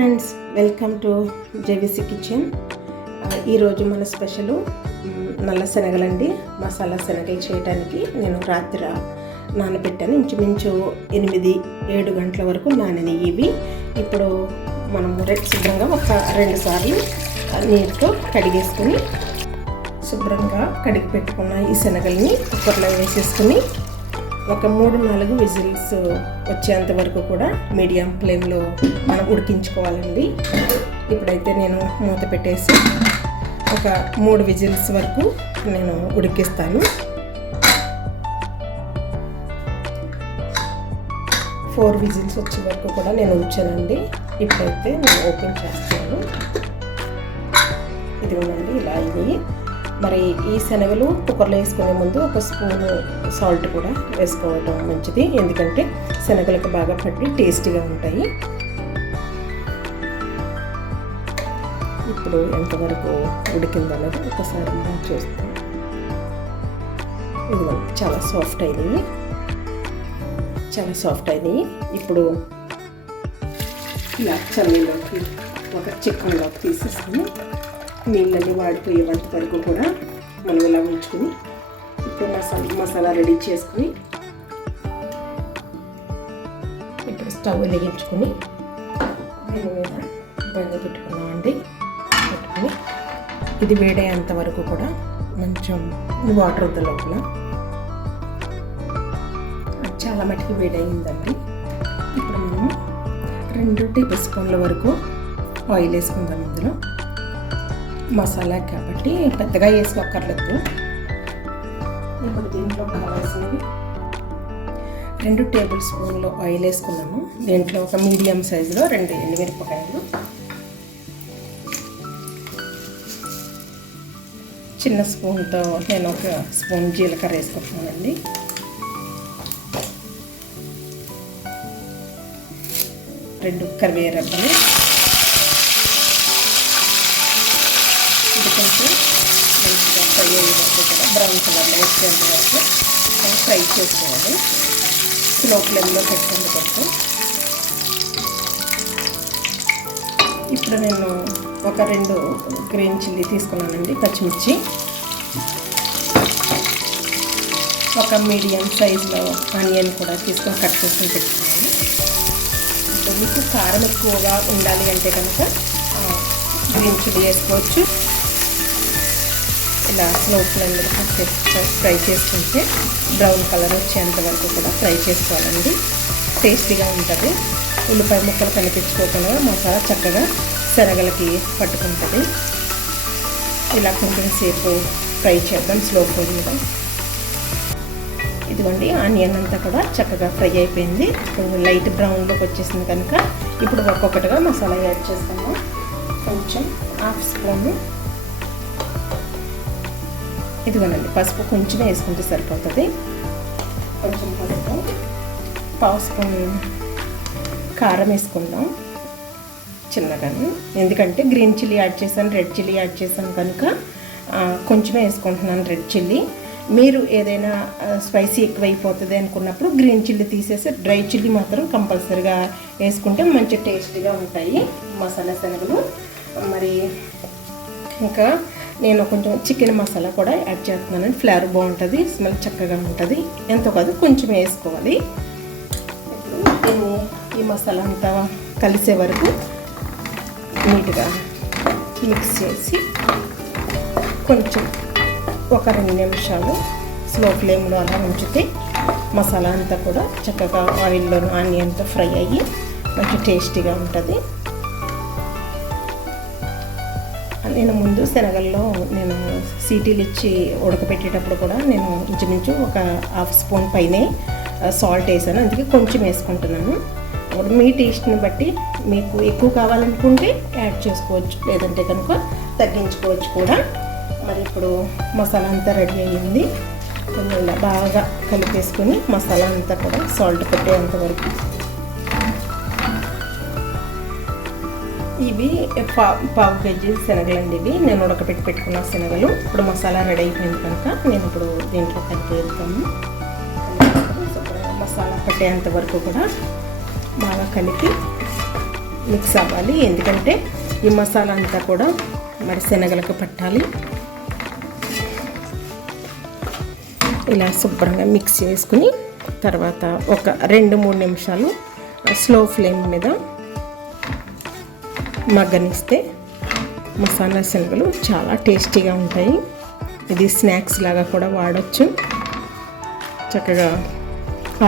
Friends welcome to JVC kitchen. ఈరోజు మన special నల్ల శనగలండి మసాలా శనగలు చేయడానికి నేను రాత్రి నానబెట్టాను. ఇంచుమించు ఎనిమిది ఏడు గంటల వరకు నానని ఇవి ఇప్పుడు మనం రెడ్ శుభ్రంగా ఒక రెండు సార్లు నీటితో కడిగేసుకుని శుభ్రంగా కడిగి పెట్టుకున్న ఈ శనగల్ని కుక్కర్లో వేసేసుకుని ఒక మూడు నాలుగు విజిల్స్ వచ్చేంత వరకు కూడా మీడియం ఫ్లేమ్లో మనం ఉడికించుకోవాలండి. ఇప్పుడైతే నేను మూత పెట్టేసి ఒక మూడు విజిల్స్ వరకు నేను ఉడికిస్తాను. ఫోర్ విజిల్స్ వచ్చే వరకు కూడా నేను ఉంచానండి. ఇప్పుడైతే నేను ఓపెన్ చేస్తాను. ఇదిగోనండి ఇలా ఇది మరి ఈ శనగలు కుక్కర్లో వేసుకునే ముందు ఒక స్పూన్ సాల్ట్ కూడా వేసుకోవటం మంచిది. ఎందుకంటే శనగలకు బాగా పట్టి టేస్టీగా ఉంటాయి. ఇప్పుడు ఎంతవరకు ఉడికిందన్నది ఒకసారి మనం చూస్తాం. ఇదిగో చాలా సాఫ్ట్ అయినాయి చాలా సాఫ్ట్ అయినాయి ఇప్పుడు ఇలా చల్లీలోకి ఒక చిక్కన్లోకి తీసేసుకుని నీళ్ళని వాడిపోయేంత వరకు కూడా మనం ఇలా ఉంచుకుని ఇప్పుడు మసాలా మసాలా రెడీ చేసుకుని ఇప్పుడు స్టవ్ వెలిగించుకుని దీని మీద బండి పెట్టుకున్నామండి పెట్టుకుని ఇది వేడయ్యేంత వరకు కూడా కొంచెం వాటర్ వద్ద లోపల. చాలా మటుకు వేడయిందండి ఇప్పుడు మనం రెండు టేబుల్ స్పూన్ల వరకు ఆయిల్ వేసుకుందాం ఇందులో. మసాలా కాబట్టి పెద్దగా వేసుకోక్కర్లేదు. ఇప్పుడు దీంట్లో కావాల్సినవి రెండు టేబుల్ స్పూన్లు ఆయిల్ వేసుకున్నాము దీంట్లో ఒక మీడియం సైజులో రెండు ఎండుమిరపకాయలు చిన్న స్పూన్తో నేను ఒక స్పూన్ జీలకర్ర వేసుకుంటున్నానండి. రెండు కరివేరబ్బలు వరకు మంచిగా ఫ్రై అయ్యే వరకు కూడా బ్రౌన్ కలర్లో వచ్చేంత వరకు మనం ఫ్రై చేసుకోవాలి. స్లో ఫ్లేమ్లో పెట్టండి కొంచెం ఇప్పుడు నేను ఒక రెండు గ్రీన్ చిల్లీ తీసుకున్నానండి పచ్చిమిర్చి. ఒక మీడియం సైజులో ఆనియన్ కూడా తీసుకొని కట్ చేసుకొని పెట్టుకున్నాను. ఇప్పుడు మీకు కారం ఎక్కువగా ఉండాలి అంటే కనుక గ్రీన్ చిల్లీ వేసుకోవచ్చు. ఇలా స్లో ఫ్లేమ్లో ఫ్రై చేసుకుంటే బ్రౌన్ కలర్ వచ్చేంత వరకు కూడా ఫ్రై చేసుకోవాలండి. టేస్టీగా ఉంటుంది. ఉల్లిపాయ ముక్కలు కనిపించుకోకుండా మసాలా చక్కగా శనగలకి పట్టుకుంటుంది. ఇలా కొంచెం సేపు ఫ్రై చేద్దాం స్లో ఫ్లేమ్ మీద. ఇదిగోండి ఆనియన్ అంతా కూడా చక్కగా ఫ్రై అయిపోయింది. లైట్ బ్రౌన్లోకి వచ్చేసింది కనుక ఇప్పుడు ఒక్కొక్కటిగా మసాలా యాడ్ చేస్తాము. కొంచెం హాఫ్ స్పూన్ ఇదిగోనండి పసుపు కొంచెం వేసుకుంటే సరిపోతుంది. కొంచెం పసుపు పావు స్పూన్ కారం వేసుకుందాం. చిన్నగాను. ఎందుకంటే గ్రీన్ చిల్లీ యాడ్ చేశాను రెడ్ చిల్లీ యాడ్ చేశాను కనుక కొంచెమే వేసుకుంటున్నాను రెడ్ చిల్లీ. మీరు ఏదైనా స్పైసీ ఎక్కువైపోతుంది అనుకున్నప్పుడు గ్రీన్ చిల్లీ తీసేసి డ్రై చిల్లీ మాత్రం కంపల్సరీగా వేసుకుంటే మంచి టేస్టీగా ఉంటాయి మసాలా శనగలు. మరి ఇంకా నేను కొంచెం చికెన్ మసాలా కూడా యాడ్ చేస్తున్నాను ఫ్లేవర్ బాగుంటుంది స్మెల్ చక్కగా ఉంటుంది. ఎంతో కాదు కొంచెం వేసుకోవాలి. ఈ మసాలా అంతా కలిసే వరకు నీట్గా మిక్స్ చేసి కొంచెం ఒక రెండు నిమిషాలు స్లో ఫ్లేమ్లో అలా ఉంచితే మసాలా అంతా కూడా చక్కగా ఆయిల్లో ఆనియన్తో ఫ్రై అయ్యి మంచి టేస్టీగా ఉంటుంది. నేను ముందు శనగల్లో నేను సీటీలు ఇచ్చి ఉడకబెట్టేటప్పుడు కూడా నేను ఇంచుమించు ఒక హాఫ్ స్పూన్ పైనే సాల్ట్ వేసాను. అందుకే కొంచెం వేసుకుంటున్నాను. మీ టేస్ట్ని బట్టి మీకు ఎక్కువ కావాలనుకుంటే యాడ్ చేసుకోవచ్చు. లేదంటే కనుక తగ్గించుకోవచ్చు కూడా. మరి ఇప్పుడు మసాలా అంతా రెడీ అయ్యింది. కొంచెం బాగా కలిపేసుకొని మసాలా అంతా కూడా సాల్ట్ పెట్టేంత వరకు ఇవి పా పావు కేజీ శనగలండి ఇవి నేను ఉడకబెట్టి పెట్టుకున్న శనగలు. ఇప్పుడు మసాలా రెడీ అయిపోయింది కనుక నేను ఇప్పుడు దీంట్లో కలిపి వెళ్తాను మసాలా పట్టేంత వరకు కూడా బాగా కలిపి మిక్స్ అవ్వాలి. ఎందుకంటే ఈ మసాలా అంతా కూడా మరి శనగలకు పట్టాలి. ఇలా శుభ్రంగా మిక్స్ చేసుకుని తర్వాత ఒక రెండు మూడు నిమిషాలు స్లో ఫ్లేమ్ మీద మగ్గనిస్తే మసాలా శనగలు చాలా టేస్టీగా ఉంటాయి. ఇది స్నాక్స్ లాగా కూడా వాడచ్చు. చక్కగా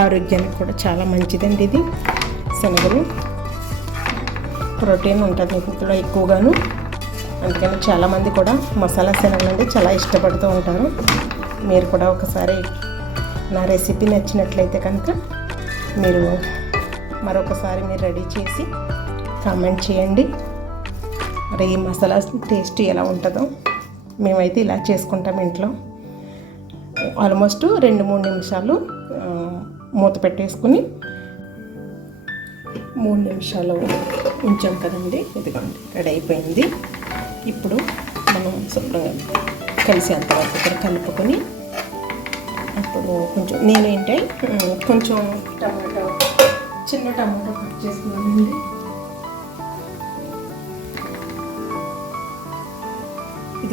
ఆరోగ్యానికి కూడా చాలా మంచిదండి ఇది. శనగలు ప్రోటీన్ ఉంటుంది ఇందులో ఎక్కువగాను. అందుకని చాలామంది కూడా మసాలా శనగలు అంటే చాలా ఇష్టపడుతూ ఉంటారు. మీరు కూడా ఒకసారి నా రెసిపీ నచ్చినట్లయితే కనుక మీరు మరొకసారి మీరు రెడీ చేసి కామెంట్ చేయండి. మరి ఈ మసాలా టేస్ట్ ఎలా ఉంటుందో మేమైతే ఇలా చేసుకుంటాం ఇంట్లో. ఆల్మోస్ట్ రెండు మూడు నిమిషాలు మూత పెట్టేసుకుని మూడు నిమిషాలు ఉంచాం కదండి. ఇదిగోండి రెడీ అయిపోయింది. ఇప్పుడు మనం శుభ్రంగా కలిసేంత వరకు ఇక్కడ కలుపుకొని అప్పుడు కొంచెం నేనేంటే కొంచెం టమాటో చిన్న టమాటో కట్ చేసుకున్నానండి.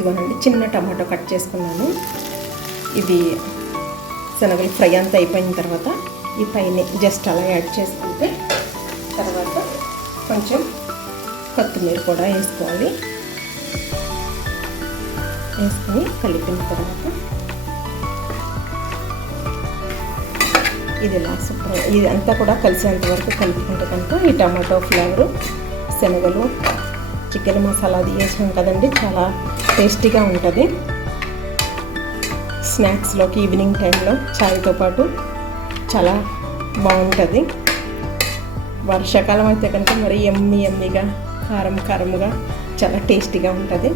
ఇదిగోనండి చిన్న టమాటో కట్ చేసుకున్నాను. ఇది శనగలు ఫ్రై అంతా అయిపోయిన తర్వాత ఈ పైన జస్ట్ అలా యాడ్ చేసుకుంటే తర్వాత కొంచెం కొత్తిమీర కూడా వేసుకోవాలి. వేసుకొని కలిపిన తర్వాత ఇది ఇలా శుభ్రం ఇది అంతా కూడా కలిసేంత వరకు కలుపుకుంటే కనుక ఈ టమాటో ఫ్లేవరు శనగలు చికెన్ మసాలా అది వేసాం కదండి చాలా టేస్టీగా ఉంటుంది. స్నాక్స్లోకి ఈవినింగ్ టైంలో చాయ్తో పాటు చాలా బాగుంటుంది. వర్షాకాలం అయితే కనుక మరి ఎమ్మి ఎమ్మిగా కారం కారంగా చాలా టేస్టీగా ఉంటుంది.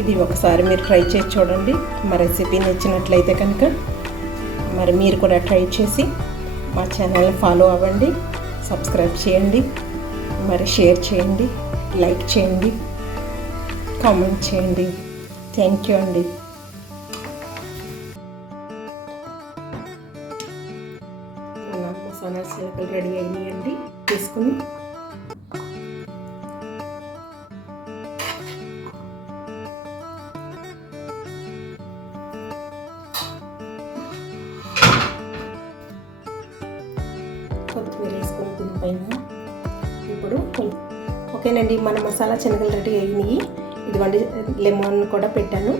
ఇది ఒకసారి మీరు ట్రై చేసి చూడండి. మా రెసిపీ నచ్చినట్లయితే కనుక మరి మీరు కూడా ట్రై చేసి మా ఛానల్ని ఫాలో అవ్వండి సబ్స్క్రైబ్ చేయండి మరి షేర్ చేయండి. లైక్ చేయండి కామెంట్ చేయండి. థ్యాంక్ యూ అండి. మన మసాలా సిరకలు రెడీ అయినాయండి. తీసుకుని కొత్తిమీర వేసుకొని దీనిపైన ఇప్పుడు ఓకేనండి మన మసాలా శనగలు రెడీ అయినాయి. ఇదిగోండి లెమన్ కూడా పెట్టాను.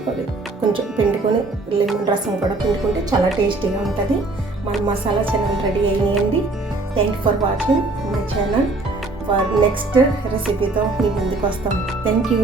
కొంచెం పిండుకొని లెమన్ రసం కూడా పిండుకుంటే చాలా టేస్టీగా ఉంటుంది. మన మసాలా శనగలు రెడీ అయినాయండి. Thank for watching my channel. For next రెసిపీతో మీ ముందుకు వస్తాం. Thank you.